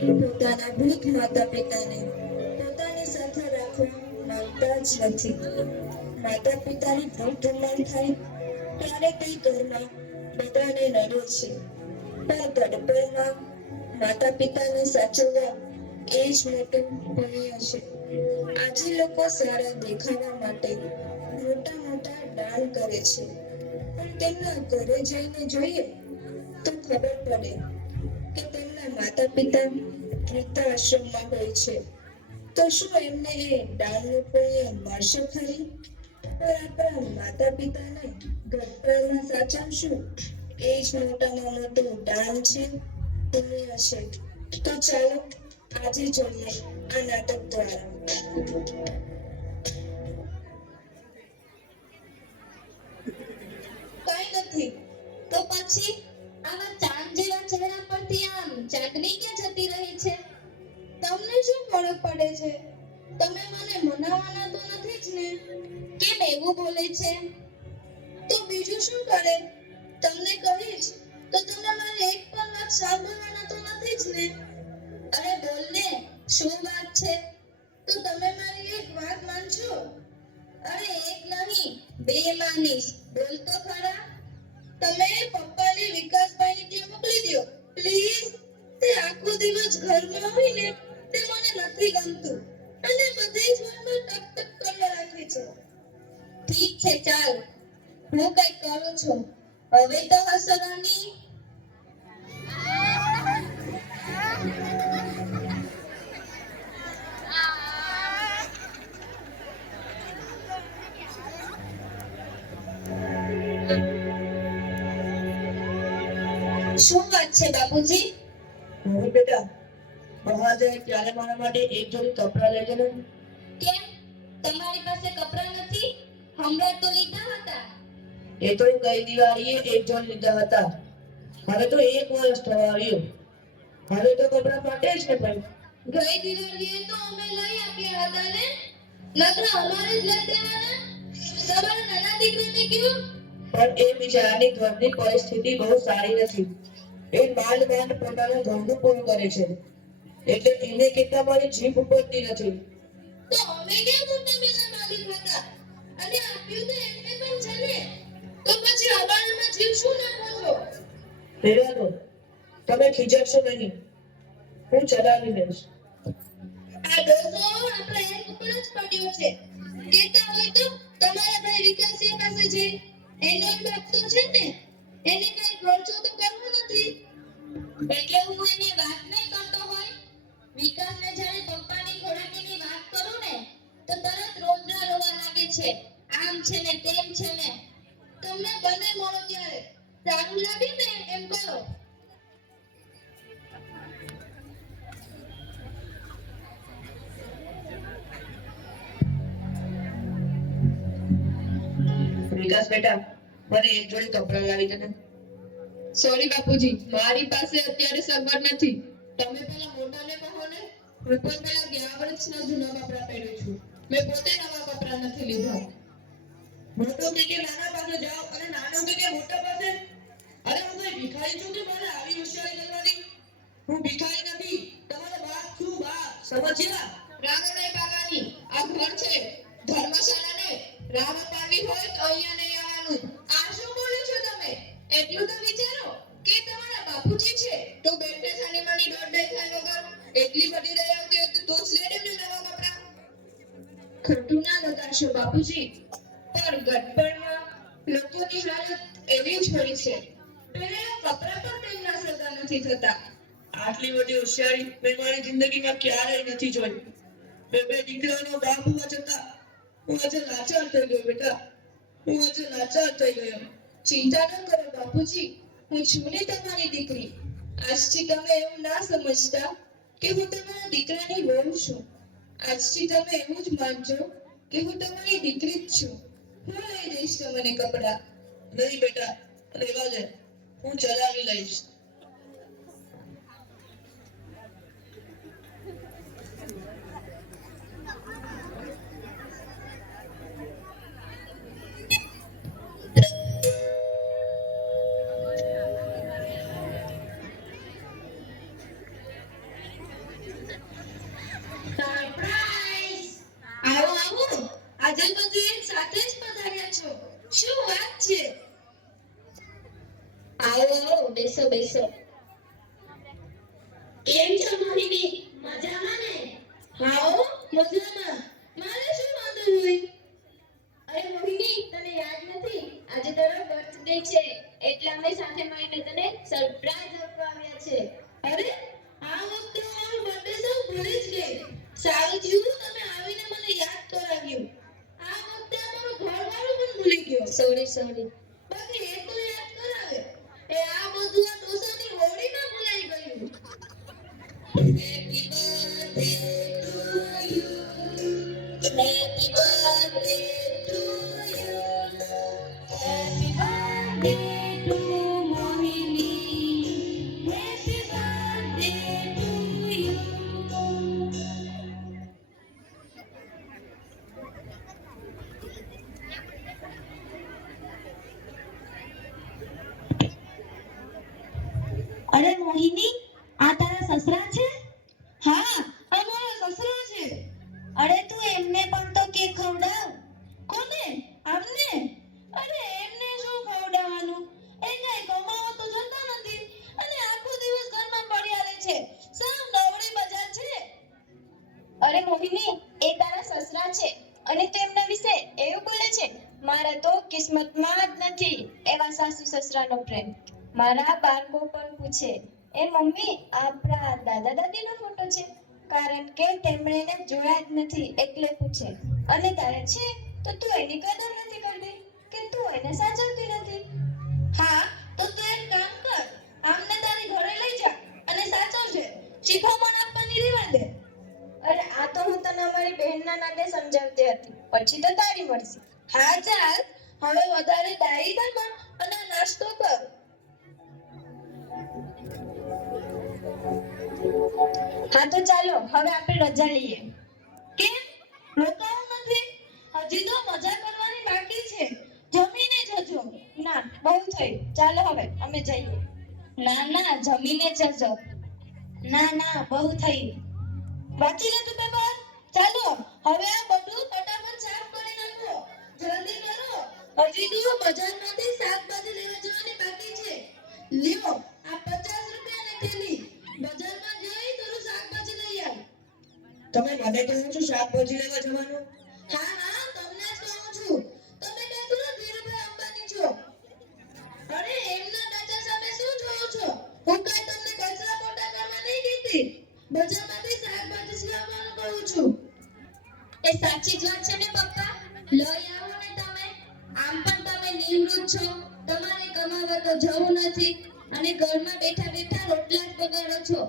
પોતાના વૃદ્ધ માતા પિતાને પોતાની સાથે રાખવા માંગતા જ નથી. માતા પિતાની વૃદ્ધ ઉંમર થાય ત્યારે તે ઘરમાં બધાને નડે છે. પણ ગડપણમાં માતા પિતાને સાચવવા એ જ મોટું પુણ્ય છે. આજે લોકો સારા દેખાવા માટે મોટા મોટા દાન કરે છે. પણ તેમના ઘરે જઈને જોઈએ તો ખબર પડે કે તેમના માતા પિતા વૃદ્ધાશ્રમમાં હોય છે. તો શું એમને એ દાનનું પુણ્ય મળશે ખરી? પણ આપણા માતા પિતાને ઘટપણમાં સાચવશું? એ જ મોટામાં મોટું દાન છે, પુણ્ય છે. તો ચાલો, આજે જોઈએ આ નાટક દ્વારા. કઈ નથી. તો પછી? આવા ચાંદ જેવા ચહેરા પરથી આમ ચાંદની ક્યાં જતી રહી છે? તમને શું ફરક પડે છે? તમે મને મનાવવાના તો નથી જ ને? કેમ એવું બોલે છે? તો બીજું શું કરે? તમને કહીશ તો તમે મારી એક પણ વાત સાંભળવાના તો નથી જ ને? અરે બોલ ને, શું વાત છે? તો તમે મારી એક વાત માનશો? અરે એક નહીં, બે માનીશ. બોલ તો ખરા. તમે પપ્પાને વિકાસભાઈને ત્યાં મોકલી દો પ્લીઝ, તે આખો દિવસ ઘરમાં હોય ને તે મને નથી ગમતું. અને બધી જ મનમાં ટક ટક કરવા લાગે છે. ઠીક છે, ચાલ. હું કઈ કરું છું. હવે તો હસો વાત છે બાપુજી હવે બેટા બહાર જાય ત્યારે મારા માટે એક જોડી કપડાં લઈ જજો ને. કેમ તમારી પાસે કપડાં નથી હમણાં તો લીધા હતા એ તો ગઈ દિવાળીએ એક જોડી લીધા હતા હવે તો એક વર્ષ થવા આવ્યું હવે તો કપડાં માટે જ ને ભાઈ ગઈ દિવાળીએ તો અમે લઈ આપ્યા હતા ને નકર અમારે જ લઈ દેવાના તમારા નાના દીકરાને કયો પણ એ બિચારાની ઘરની પરિસ્થિતિ બહુ સારી નથી એ બાળ માંડ પોતાનું ઘરનું પૂરું કરે છે. એટલે તેને કેટલા મારી જીભ ઉપડતી નથી. તો અમે કેમ મોટા મેલા માલિક હતા? અને આપ્યું તો એમને પણ છે ને? તો પછી અમારામાં જીવ શું નાખો છો રહેવા દો તમે ખીજાશો નહીં. હું ચલાવી લઈશ. આ ડોસો આપણા એક ઉપર જ પડ્યો છે. કહેતા હોય તો તમારા ભાઈ વિકાસી પાસે જઈ. એનો બાપ તો છે ને? એને કઈ ખર્ચો તો કરવો એટલે હું એની વાત નહીં કરતો હોય, વિકાસને જ્યારે પપ્પાની ખોરાકીની વાત કરું ને, તો તરત રોજના રોવા લાગે છે. આમ છે ને તેમ છે ને. તમને બને મળો ત્યારે. સારું લાગે ને એમ કરો. વિકાસ બેટા, મને એક જોડી કપડાં લાવી દે ને. સોરી બાપુજી. મારી પાસે અત્યારે સગવડ નથી. તમે પેલા મોટાને કહો ને, હું પણ પેલા ગયા વર્ષના જૂના કપડાં પહેરું છું. મેં પોતે નવા કપડાં નથી લીધા. મોટો કે કે નાના પાસે જાઓ અને નાનો કે કે મોટા પાસે? અરે હું કોઈ ભિખારી છું કે મારે આવી હોશિયારી કરવાની? હું ભિખારી નથી. તમારો બાપ છું બાપ? સમજ્યા? રાગણાઈ બાગાની આ ઘર છે. ધર્મશાળા ને રાહ લેજો નવા બાપુજી. પણ ગટપણમાં લોકોની હાલત એવી જ હોય છે. પહેલા કપડાં પણ તેમના સગા નથી થતા. આટલી બધી હોશિયારી મેં મારી જિંદગીમાં ક્યારેય નથી જોઈ. બે બે દીકરાનો બાપ હોવા છતાં હું આજે લાચાર થઈ ગયો બેટા. હું આજે લાચાર થઈ ગયો. ચિંતા ન કરો બાપુજી. હું છું ને તમારી દીકરી. આજથી તમે એવું ના સમજતા કે હું તમારા દીકરાની છું. આજથી તમે એવું જ માનજો કે હું તમારી દીકરી જ છું. હું લઈ જઈશ તમને કપડાં. નહીં બેટા, રહેવા દે. હું ચલાવી લઈશ. અરે મોહિની એ તારા સસરા છે અને તું એમના વિશે એવું બોલે છે, મારા તો કિસ્મતમાં જ નથી એવા સાસુ સસરાનો પ્રેમ. મારા બાળકો પણ પૂછે, એ મમ્મી, આપણા દાદા દાદીનો ફોટો છે? કારણ કે તેમણે એને જોયા જ નથી એટલે પૂછે, અને તારે છે? તો તું એની કદર નથી કરતી કે તું એને સાચવતી નથી? હા તો તું એક કામ કર આમને તારી ઘરે લઈ જા અને સાચવજે શીખામણ આપવાની રહેવા દે અરે આ તો અમારી બહેનના નાતે સમજાવતી હતી. પછી તો તારી મળશે. હા, ચાલ. હવે વધારે ડાયરી બનવા અને નાસ્તો કર. હા, તો ચાલો, હવે આપણે રજા લઈએ. કેમ? રોકાવું નથી? હજી તો મજા કરવાની બાકી છે. જમીને જજો. ના, બહુ થયું ચાલો હવે, અમે જઈએ. ના ના, જમીને જજો. ના ના, બહુ થઈ. વાંચી લેતું પેપર? ચાલો એ સાચી જ વાત છે ને પપ્પા? લઈ આવો ને તમે. આમ પણ તમે નિવૃત્ત છો. તમારે કમાવા તો જવું નથી. અને ઘરમાં બેઠા બેઠા રોટલા જ બગાડો છો.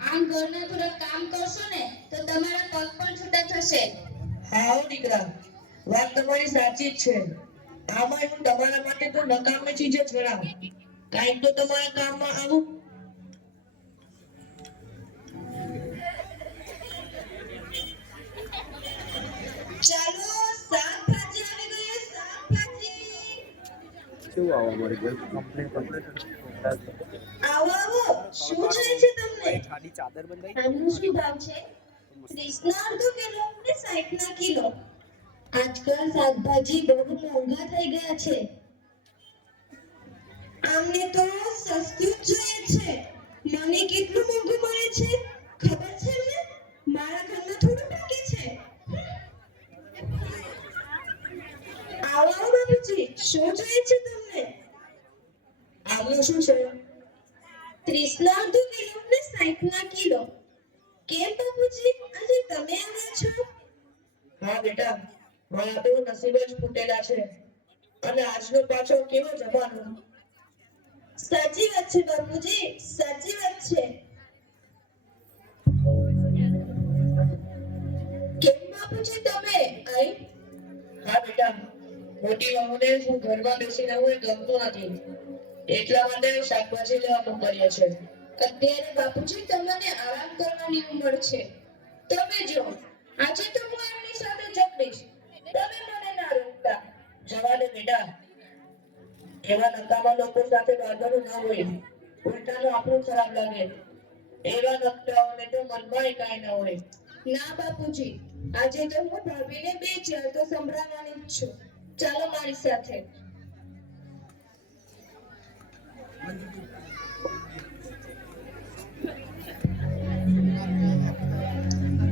આમ ઘરના થોડા કામ કરશો ને, તો તમારા પગ પણ છૂટા થશે. હા હો દીકરા. વાત તમારી સાચી જ છે. આમાં હું તમારા માટે તો નકામી ચીજ જ ગણાવ કાંઈક તો તમારા કામમાં આવું અમારી ઘર કમ્પ્લેન કમ્પ્લેન આવો આવો શું જોઈએ છે તમને ખાલી ચાદર બંધાઈ આમનું શું ભાવ છે ત્રીસના અડધો કિલો ને સાઠના કિલો આજકાલ શાકભાજી બહુ મોંઘા થઈ ગયા છે આમને તો સસ્તું જ જોઈએ છે મને કેટલું મોંઘું મળે છે ખબર છે એમને મારા ઘરમાં થોડું બાકી છે આવો આવો બાપુજી શું જોઈએ છે તમને શું છે? અડધો કિલો ને સાઠના કિલો. કેમ બાપુજી? આજે તમે આવ્યા છો? હા બેટા મારા તો નસીબ જ ફૂટેલા છે. અને આજનો પાછો કેવો જમાનો? સાચી વાત છે બાપુજી સાચી વાત છે. કેમ બાપુજી તમે? આઈ? હા બેટા મોટી વહુને હું ઘરમાં બેસી રહું એ ગમતું નથી. એટલા માટે શાકભાજી લેવા મોકલીએ છે. અત્યારે બાપુજી, તમને આરામ કરવાની ઉંમર છે. તમે જો, આજે તો હું એમની સાથે ઝઘડીશ તમે મને ના રોકતા. જવા દે બેટા. એવા નકામા લોકો સાથે વાગવાનું ન હોય. ઉલટાનું આપણું ખરાબ લાગે. એવા નકટાઓને તો મનમાં કાંઈ ના હોય. ના બાપુજી, આજે તો હું ભાભીને બે ચાર તો સંભળાવવાની જ છું. ચાલો મારી સાથે.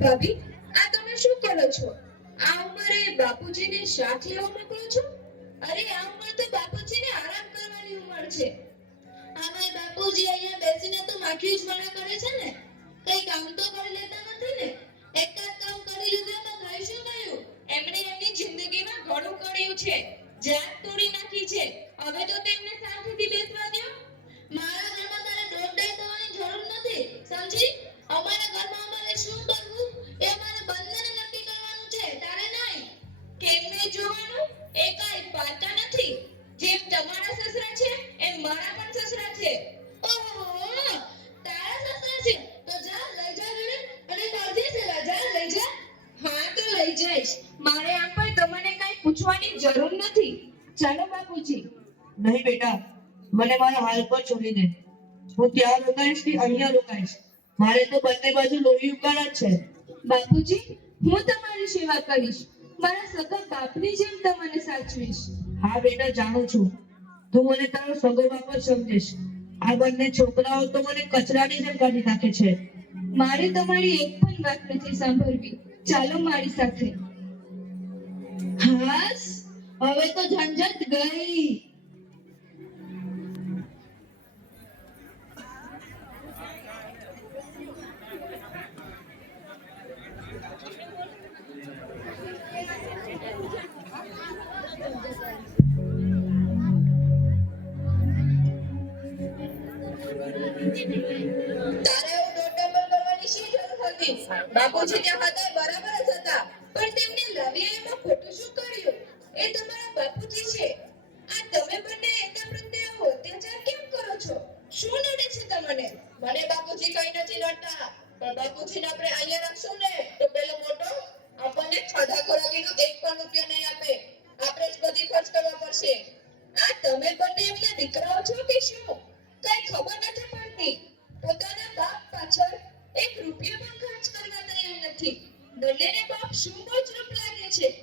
ભાભી, આ તમે શું કરો છો? આ ઉંમરે બાપુજીને શાક લેવા મોકલો છો? અરે, આ ઉંમર તો બાપુજીને આરામ કરવાની ઉંમર છે. આમાં બાપુજી અહીંયા બેસીને તો માખી જ વણા કરે છે ને? કઈ કામ તો કરી લેતા નથી ને? એકાદ કામ કરી લીધું તો થઈ શું ગયું એમણે એમની જિંદગીમાં ઘણું કર્યું છે જાત તોડી નાખી છે હવે તો તેમને શાંતિથી બેસવા દો મારા ઘરમાં તારે દોડ દાય થવાની જરૂર નથી સમજી અમારા ઘરમાં અમારે શું કરવું એ અમારે બંનેને નક્કી કરવાનું છે તારે નહીં કેમને જોવાનું એ કાંઈ પાતા નથી જેમ તમારા સસરા છે એમ મારા પણ સસરા છે ઓહો તારા સસરા છે તો જા લઈ જા જોડે અને કાઢી છે જા લઈ જા હા તો લઈ જઈશ. મારે આમ પણ તમને કઈ પૂછવાની જરૂર નથી. ચાલો બાપુજી. નહીં બેટા મને મારા હાલ પર છોડી દે. હું ત્યાં રોકાઈશ કે અહીંયા રોકાઈશ? મારે તો બંને બાજુ લોહી ઉકાળ જ છે. બાપુજી હું તમારી સેવા કરીશ. મારા સગા બાપની જેમ તમને સાચવીશ. હા બેટા જાણું છું. તું મને તારો સગો બાપ જ સમજીશ. આ બંને છોકરાઓ તો મને કચરાની જેમ કાઢી નાખે છે. મારે તમારી એક પણ વાત નથી સાંભળવી. ચાલો મારી સાથે. હાસ હવે તો ઝંઝટ ગઈ. બાપુજી ત્યાં હતા બરાબર જ હતા. gente.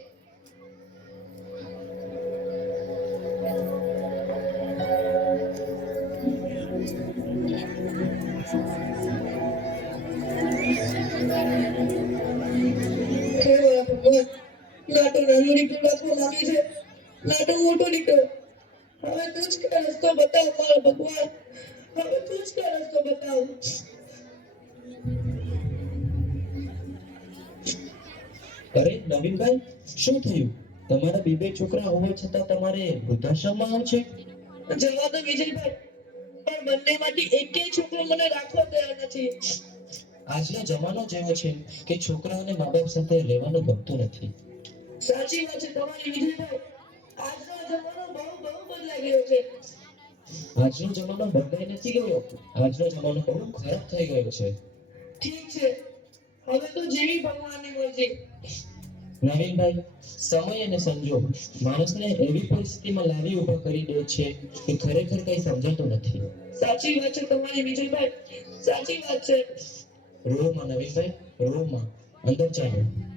નવીનભાઈ શું થયું? તમારા બે બે છોકરા હોવા છતાં તમારે વૃદ્ધાશ્રમમાં આવું છે? જવા દો વિજયભાઈ. પણ બંનેમાંથી એકેય છોકરો મને રાખવા તૈયાર નથી. આજનો જમાનો જેવો છે કે છોકરાઓને મા બાપ સાથે રહેવાનું ગમતું નથી. સાચી વાત છે તમારી વિજયભાઈ. આજનો જમાનો બહુ બહુ બદલાઈ ગયો છે. આજનો જમાનો બદલાઈ નથી ગયો. આજનો જમાનો બહુ ખરાબ થઈ ગયો છે. ઠીક છે. હવે તો જેવી ભગવાનની મરજી. નવીનભાઈ સમય અને સંજોગ માણસને એવી પરિસ્થિતિમાં લાવી ઊભો કરી દે છે કે ખરેખર કઈ સમજાતું નથી. સાચી વાત છે તમારી વિજયભાઈ. સાચી વાત છે. રૂમમાં નવીનભાઈ રૂમમાં અંદર ચાલો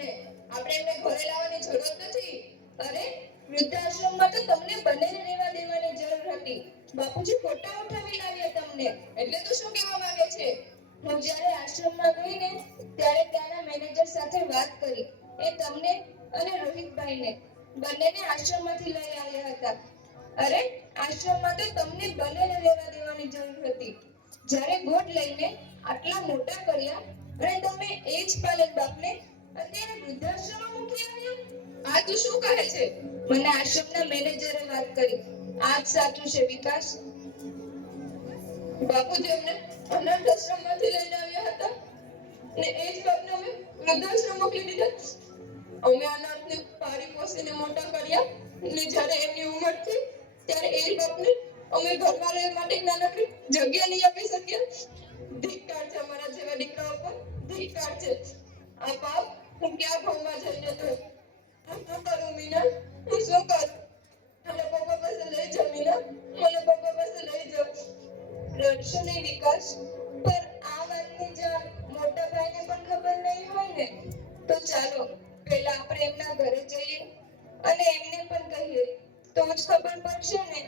એમને આપણે એમને ઘરે લાવવાની જરૂર નથી. અરે વૃદ્ધાશ્રમમાં તો તમને બંનેને રહેવા દેવાની જરૂર હતી. બાપુજી ફોટા ઉઠાવી લાવ્યા તમને. એટલે તો શું કહેવા માંગે છે? હું જ્યારે આશ્રમમાં ગઈ ત્યારે ત્યાંના મેનેજર સાથે વાત કરી. એ તમને અને રોહિતભાઈને બંનેને આશ્રમમાંથી લઈ આવ્યા હતા. અરે, આશ્રમમાં તો તમને બંનેને રહેવા દેવાની જરૂર હતી. જ્યારે ગોટ લઈને આટલા મોટા કર્યા, અને તમે એ જ પાલક બાપને અત્યારે વૃદ્ધાશ્રમમાં એ જ એમની ઉંમર થઈ, ત્યારે એ બાપને અમે રહેવા માટે નાનકડી જગ્યા નહીં આપી શક્યા. ધિક્કાર છે અમારા જેવા દીકરાઓ પર. છે. આ પાપ હું ક્યાં ભણવા જઈને તો હું શું કરું મીના? હું શું કરું? મને પપ્પા પાસે લઈ જાઉં મીના. મને પપ્પા પાસે લઈ જાઉં રડશો નહીં વિકાસ? પર આ વાતની જાણ મોટા ભાઈને પણ ખબર નહીં હોય ને, તો ચાલો, પહેલા આપણે એમના ઘરે જઈએ અને એમને પણ કહીએ. તો જ ખબર પડશે ને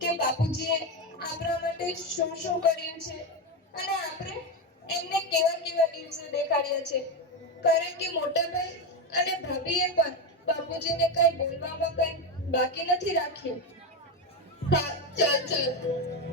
કે બાપુજીએ આપણા માટે શું શું કર્યું છે. અને આપણે એમને કેવા કેવા દિવસો દેખાડ્યા છે. કારણ કે મોટા ભાઈ? અને ભાભીએ પણ બાપુજીને કઈ બોલવામાં કઈ બાકી નથી રાખ્યું. હા, ચાલ ચાલ.